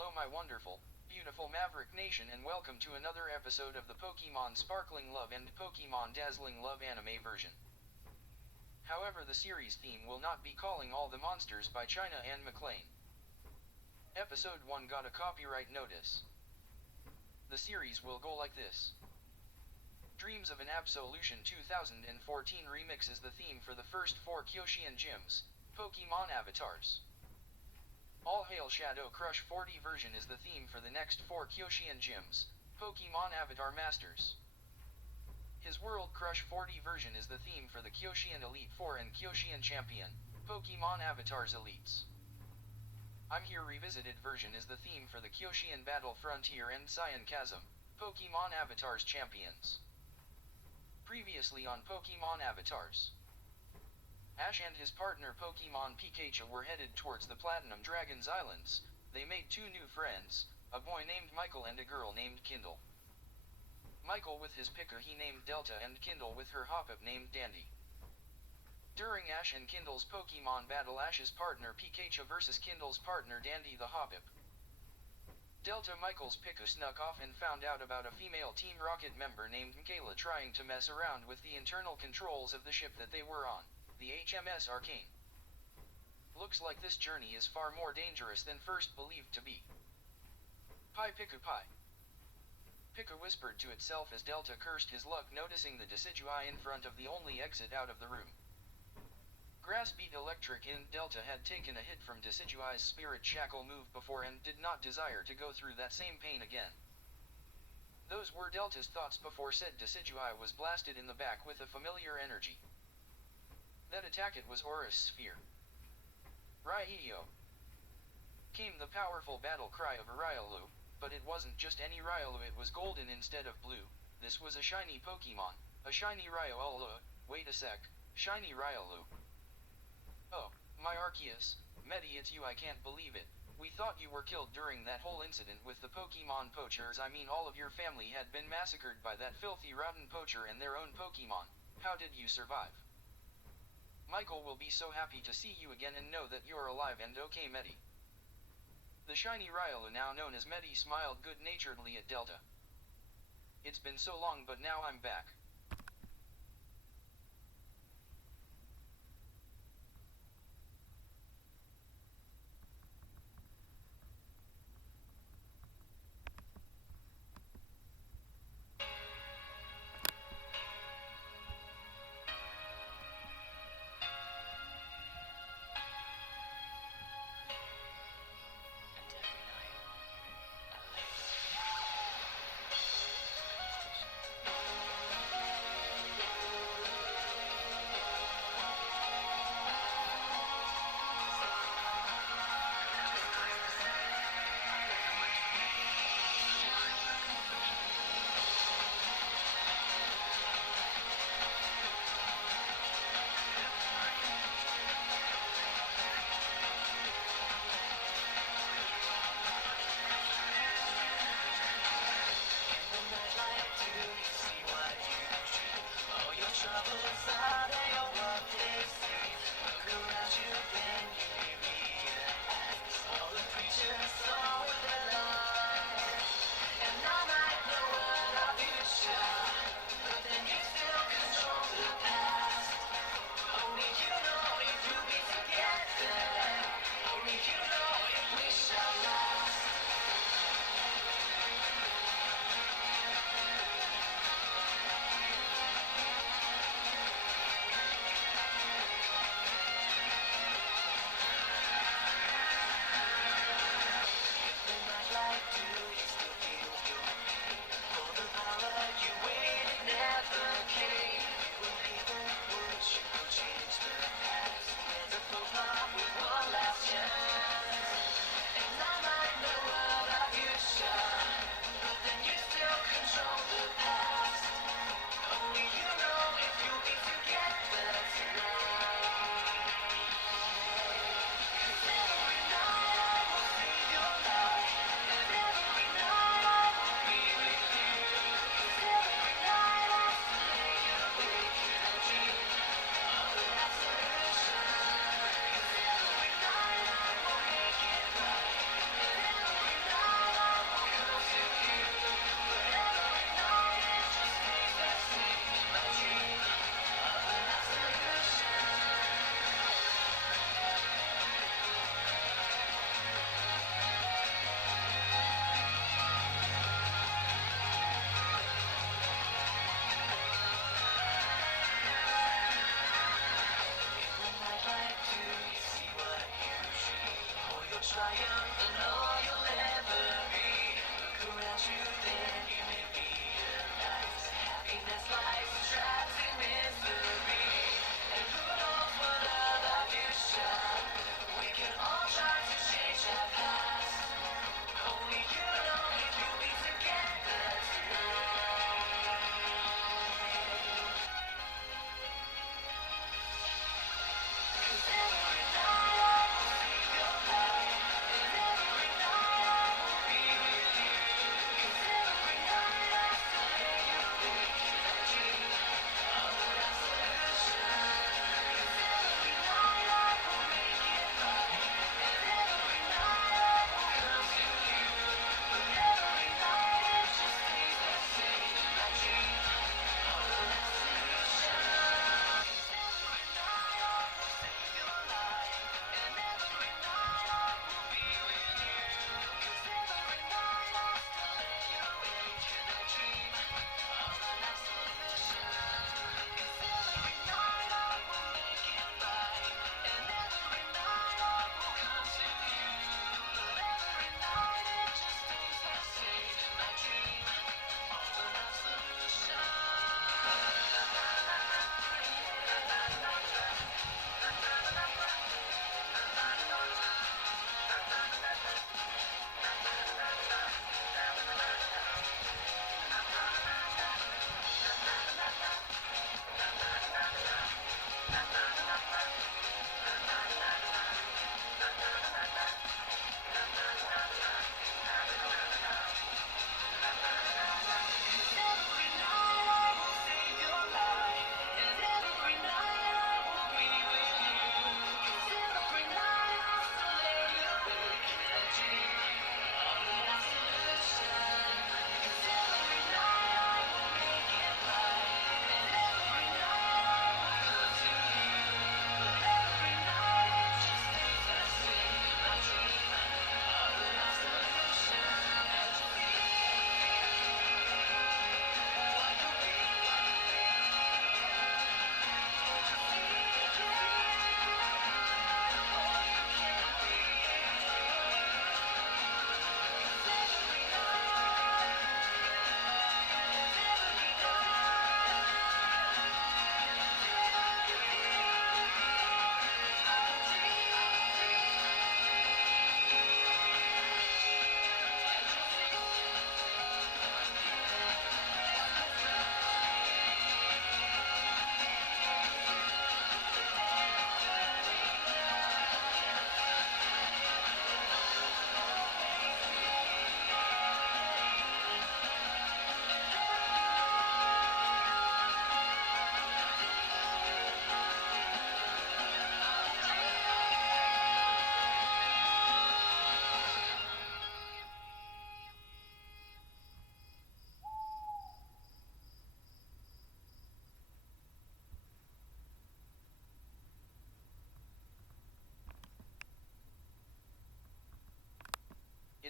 Hello my wonderful, beautiful Maverick Nation and welcome to another episode of the Pokémon Sparkling Love and Pokémon Dazzling Love anime version. However, the series theme will not be Calling All the Monsters by China and McLean. Episode 1 got a copyright notice. The series will go like this. Dreams of an Absolution 2014 remix is the theme for the first 4 kyoshi and gyms, Pokémon avatars. All Hail Shadow Crush 40 version is the theme for the next 4 kyoshi and gyms, Pokémon Avatar Masters. His World Crush 40 version is the theme for the Kyoshi and Elite 4 and Kyoshi and Champion, Pokémon Avatars Elites. I'm Here Revisited version is the theme for the Kyoshi and Battle Frontier and Cyan Chasm, Pokémon Avatars Champions. Previously on Pokémon Avatars. Ash and his partner Pokémon Pikachu were headed towards the Platinum Dragon's Islands. They made 2 new friends, a boy named Michael and a girl named Kindle. Michael with his Pika he named Delta and Kindle with her Hoppip named Dandy. During Ash and Kindle's Pokémon battle, Ash's partner Pikachu versus Kindle's partner Dandy the Hoppip. Delta Michael's Pika snuck off and found out about a female Team Rocket member named Michaela trying to mess around with the internal controls of the ship that they were on, the HMS Arcane. Looks like this journey is far more dangerous than first believed to be. Pie Pika Pie. Pika whispered to itself as Delta cursed his luck noticing the Decidueye in front of the only exit out of the room. Grass beat electric and Delta had taken a hit from Decidueye's Spirit Shackle move before and did not desire to go through that same pain again. Those were Delta's thoughts before said Decidueye was blasted in the back with a familiar energy. That attack it was Aura's Sphere. Raiyo! Came the powerful battle cry of a Riolu, but it wasn't just any Riolu, it was golden instead of blue. This was a shiny Pokemon, a shiny Riolu. Wait a sec, shiny Riolu. Oh, my Arceus, Medi, it's you, I can't believe it. We thought you were killed during that whole incident with the Pokemon poachers. I mean, all of your family had been massacred by that filthy rotten poacher and their own Pokemon. How did you survive? Michael will be so happy to see you again and know that you're alive and okay, Medi. The shiny Riolu, now known as Medi, smiled good-naturedly at Delta. It's been so long, but now I'm back.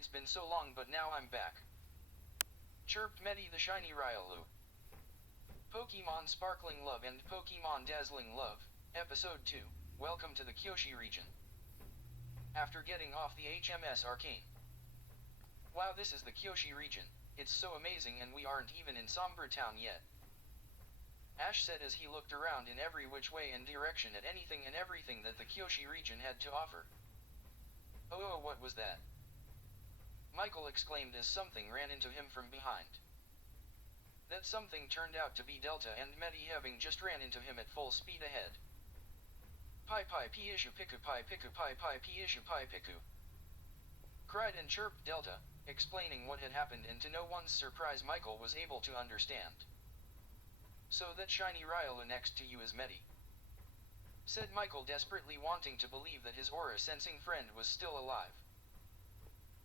It's been so long, but now I'm back. Chirped Medi the shiny Railu. Pokémon Sparkling Love and Pokémon Dazzling Love, Episode 2, Welcome to the Kyoshi region. After getting off the HMS Arcane. Wow, this is the Kyoshi region, it's so amazing and we aren't even in Somber Town yet. Ash said as he looked around in every which way and direction at anything and everything that the Kyoshi region had to offer. Oh, what was that? Michael exclaimed as something ran into him from behind. That something turned out to be Delta and Medi, having just ran into him at full speed ahead. Pi ishu piku pi ishu pi piku. Cried and chirped Delta, explaining what had happened, and to no one's surprise Michael was able to understand. So that shiny Railu next to you is Medi, said Michael, desperately wanting to believe that his aura-sensing friend was still alive.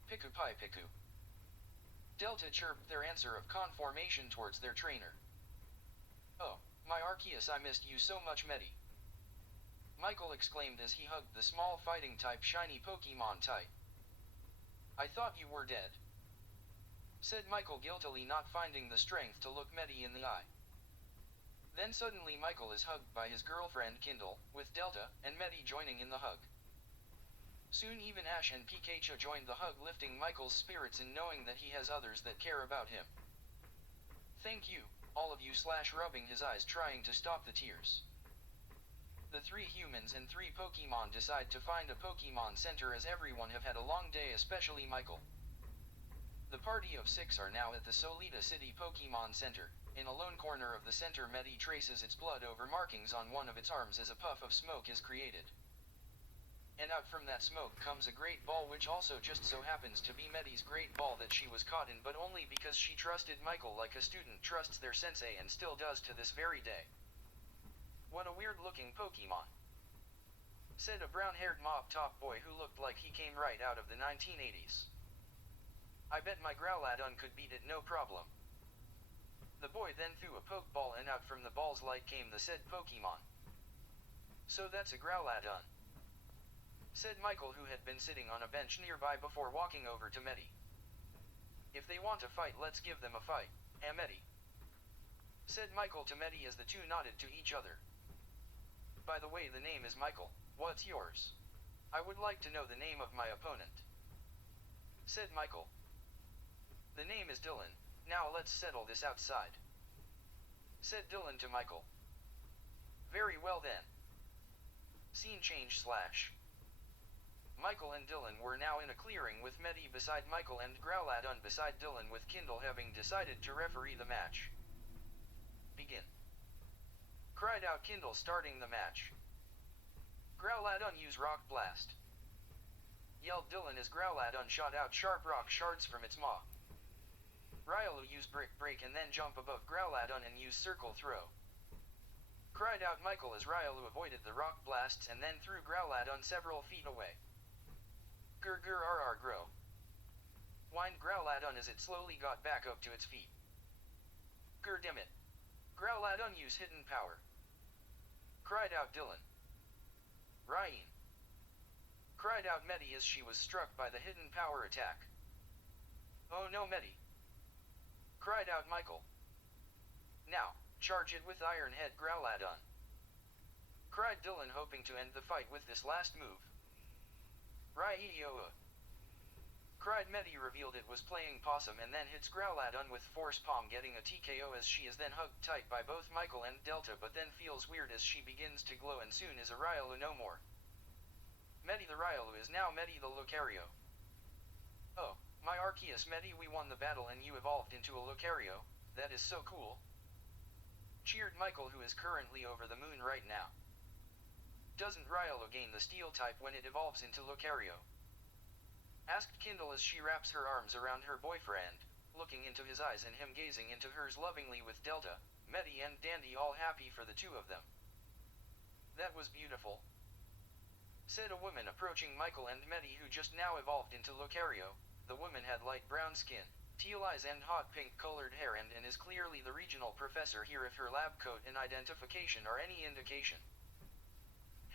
Piku pi piku. Delta chirped their answer of conformation towards their trainer. Oh, my Arceus, I missed you so much, Medi, Michael exclaimed as he hugged the small fighting-type shiny Pokémon type. I thought you were dead, said Michael guiltily, not finding the strength to look Medi in the eye. Then suddenly Michael is hugged by his girlfriend Kindle, with Delta and Medi joining in the hug. Soon even Ash and Pikachu joined the hug, lifting Michael's spirits in knowing that he has others that care about him. Thank you, all of you, rubbing his eyes trying to stop the tears. The 3 humans and 3 Pokemon decide to find a Pokemon Center as everyone have had a long day, especially Michael. The party of 6 are now at the Solita City Pokemon Center. In a lone corner of the center, Medi traces its blood over markings on one of its arms as a puff of smoke is created. And out from that smoke comes a great ball, which also just so happens to be Medi's great ball that she was caught in, but only because she trusted Michael like a student trusts their sensei, and still does to this very day. What a weird looking Pokemon, said a brown-haired mop-top boy who looked like he came right out of the 1980s. I bet my Growladon could beat it no problem. The boy then threw a Pokeball, and out from the ball's light came the said Pokemon. So that's a Growladon, said Michael, who had been sitting on a bench nearby before walking over to Medi. If they want to fight, let's give them a fight, Medi, said Michael to Medi as the two nodded to each other. By the way, the name is Michael, what's yours? I would like to know the name of my opponent, said Michael. The name is Dylan, now let's settle this outside, said Dylan to Michael. Very well then. Scene change / Michael and Dylan were now in a clearing with Medi beside Michael and Growladon beside Dylan, with Kindle having decided to referee the match. Begin, cried out Kindle, starting the match. Growladon, use Rock Blast, yelled Dylan as Growladon shot out sharp rock shards from its maw. Ryalu, use Brick Break and then jump above Growladon and use Circle Throw, cried out Michael as Ryalu avoided the rock blasts and then threw Growladon several feet away. Grr grr rr grow, whined Growladon as it slowly got back up to its feet. Grr dammit, Growladon, use Hidden Power, cried out Dylan. Ryan, cried out Medi as she was struck by the Hidden Power attack. Oh no, Medi, cried out Michael. Now, charge it with Iron Head, Growladon, cried Dylan, hoping to end the fight with this last move. Raiioa, cried Medi, revealed it was playing possum and then hits Growladon with Force Palm, getting a TKO as she is then hugged tight by both Michael and Delta, but then feels weird as she begins to glow and soon is a Raiolu no more. Medi the Raiolu is now Medi the Lucario. Oh, my Arceus Medi, we won the battle and you evolved into a Lucario, that is so cool, cheered Michael, who is currently over the moon right now. Doesn't Raiolu gain the Steel type when it evolves into Lucario? Asked Kindle as she wraps her arms around her boyfriend, looking into his eyes and him gazing into hers lovingly, with Delta, Medi and Dandy all happy for the two of them. That was beautiful, said a woman approaching Michael and Medi, who just now evolved into Lucario. The woman had light brown skin, teal eyes and hot pink colored hair and is clearly the regional professor here, if her lab coat and identification are any indication.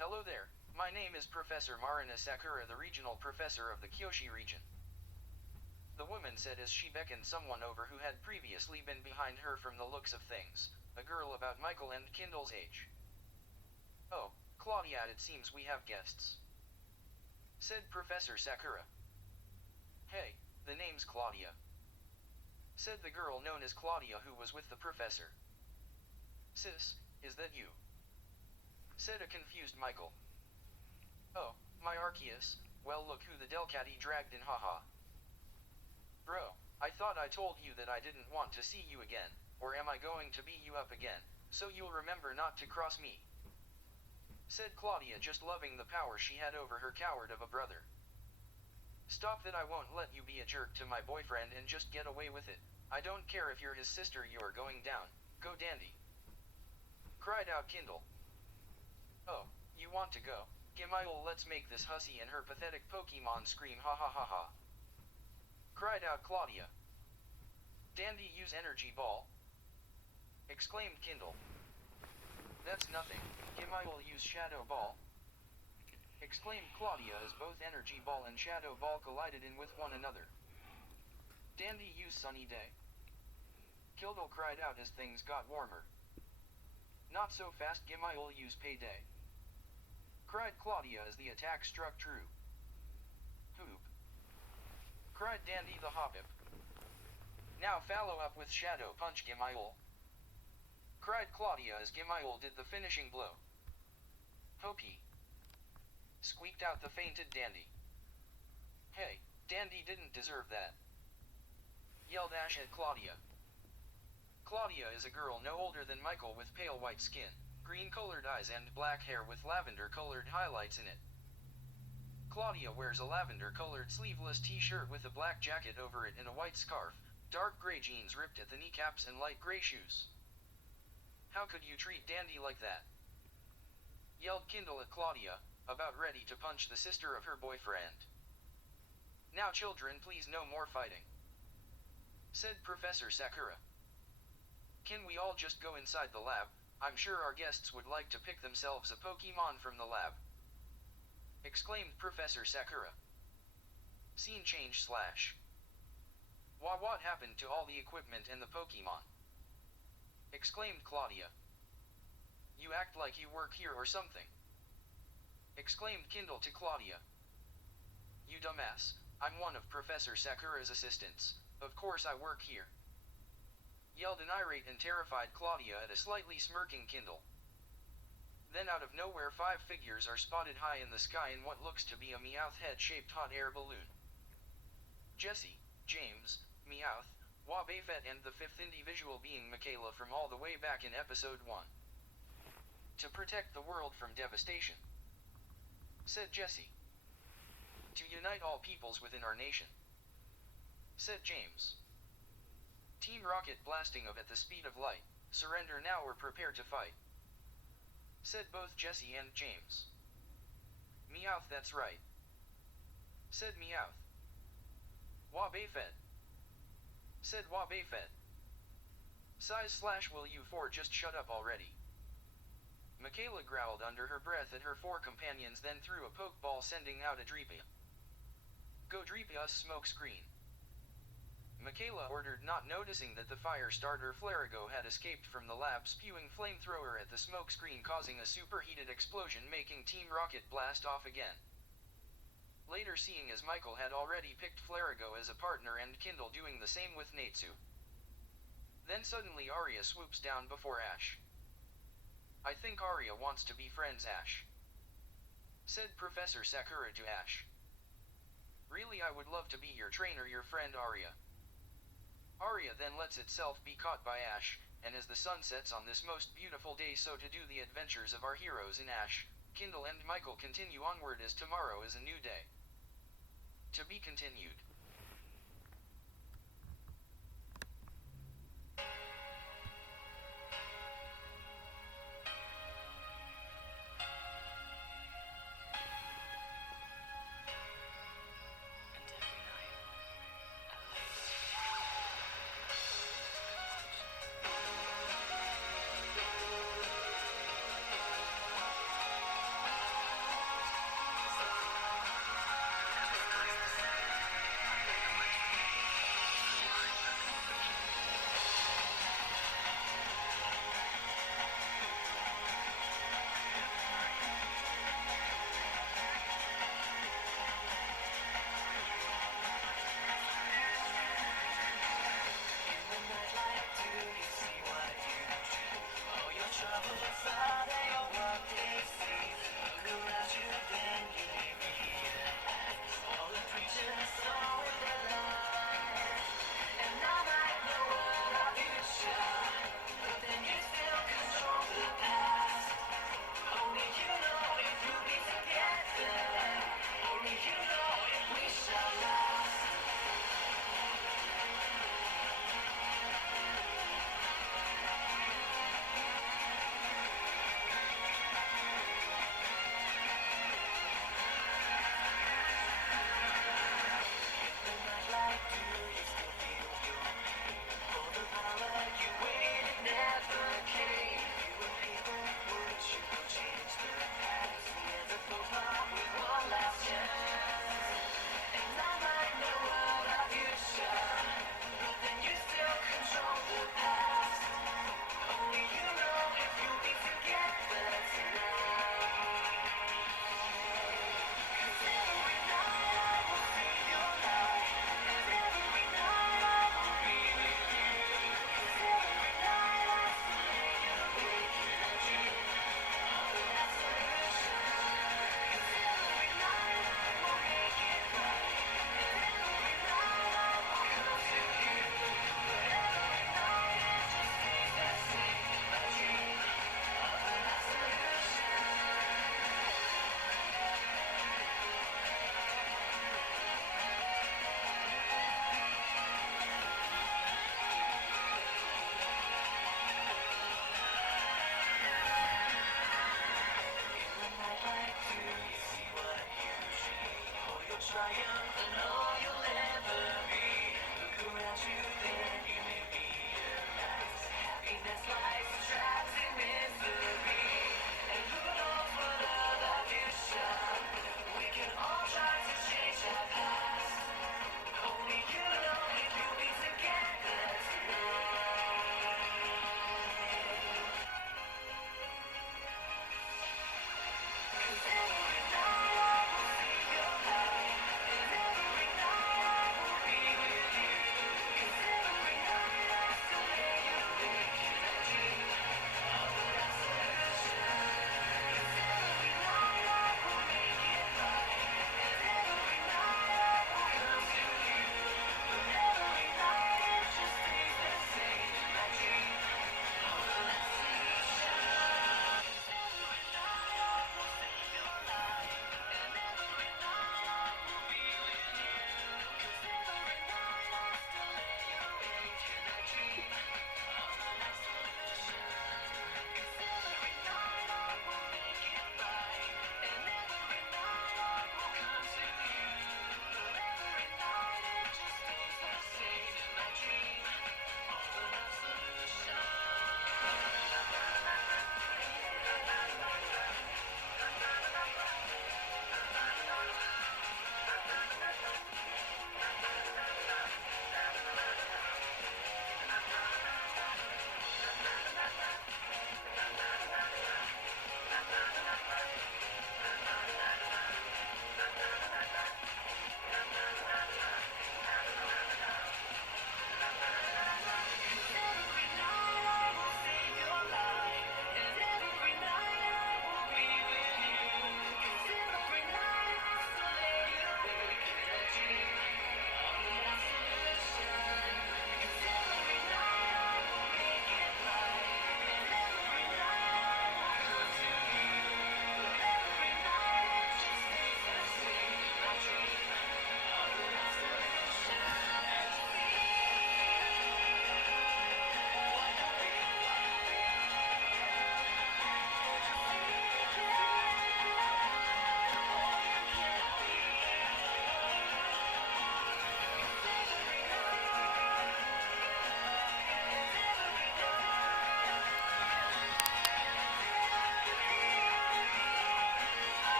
Hello there, my name is Professor Marina Sakura, the regional professor of the Kyoshi region, the woman said as she beckoned someone over who had previously been behind her from the looks of things, a girl about Michael and Kindle's age. Oh, Claudia, it seems we have guests, said Professor Sakura. Hey, the name's Claudia, said the girl known as Claudia, who was with the professor. Sis, is that you? Said a confused Michael. Oh, my Arceus, well look who the Delcatty dragged in, haha. Bro, I thought I told you that I didn't want to see you again, or am I going to beat you up again, so you'll remember not to cross me? Said Claudia, just loving the power she had over her coward of a brother. Stop that, I won't let you be a jerk to my boyfriend and just get away with it. I don't care if you're his sister, you're going down, go Dandy, cried out Kindle. Oh, you want to go? Gimail, let's make this hussy and her pathetic Pokemon scream, ha ha ha ha, cried out Claudia. Dandy, use Energy Ball, exclaimed Kindle. That's nothing, Gimail, use Shadow Ball, exclaimed Claudia as both Energy Ball and Shadow Ball collided in with one another. Dandy, use Sunny Day, Kindle cried out as things got warmer. Not so fast, Gimail, use Payday, cried Claudia as the attack struck true. Hoop! Cried Dandy the Hoppip. Now follow up with Shadow Punch Gimiole! Cried Claudia as Gimiole did the finishing blow. Hokey! Squeaked out the fainted Dandy. Hey, Dandy didn't deserve that! Yelled Ash at Claudia. Claudia is a girl no older than Michael with pale white skin, green-colored eyes and black hair with lavender-colored highlights in it. Claudia wears a lavender-colored sleeveless t-shirt with a black jacket over it and a white scarf, dark gray jeans ripped at the kneecaps and light gray shoes. How could you treat Dandy like that? Yelled Kindle at Claudia, about ready to punch the sister of her boyfriend. Now children, please no more fighting, said Professor Sakura. Can we all just go inside the lab? I'm sure our guests would like to pick themselves a Pokémon from the lab, exclaimed Professor Sakura. Scene change slash. What happened to all the equipment and the Pokémon? Exclaimed Claudia. You act like you work here or something, exclaimed Kindle to Claudia. You dumbass, I'm one of Professor Sakura's assistants, of course I work here, yelled an irate and terrified Claudia at a slightly smirking Kindle. Then out of nowhere 5 figures are spotted high in the sky in what looks to be a Meowth head-shaped hot air balloon. Jessie, James, Meowth, Wobbuffet and the 5th individual being Michaela from all the way back in episode 1. To protect the world from devastation, said Jessie. To unite all peoples within our nation, said James. Team Rocket blasting off at the speed of light, surrender now or prepare to fight, said both Jessie and James. Meowth, that's right, said Meowth. Wobbuffet, said Wobbuffet. Size slash will you 4 just shut up already? Michaela growled under her breath at her 4 companions, then threw a pokeball sending out a Dreepia. Go Dreepia us smoke screen, Michaela ordered, not noticing that the fire starter Flarigo had escaped from the lab, spewing flamethrower at the smoke screen, causing a superheated explosion, making Team Rocket blast off again. Later, seeing as Michael had already picked Flarigo as a partner and Kindle doing the same with Natsu. Then suddenly Arya swoops down before Ash. I think Arya wants to be friends, Ash, said Professor Sakura to Ash. Really, I would love to be your trainer, your friend Arya. Arya then lets itself be caught by Ash, and as the sun sets on this most beautiful day, so to do the adventures of our heroes in Ash, Kindle and Michael continue onward as tomorrow is a new day. To be continued.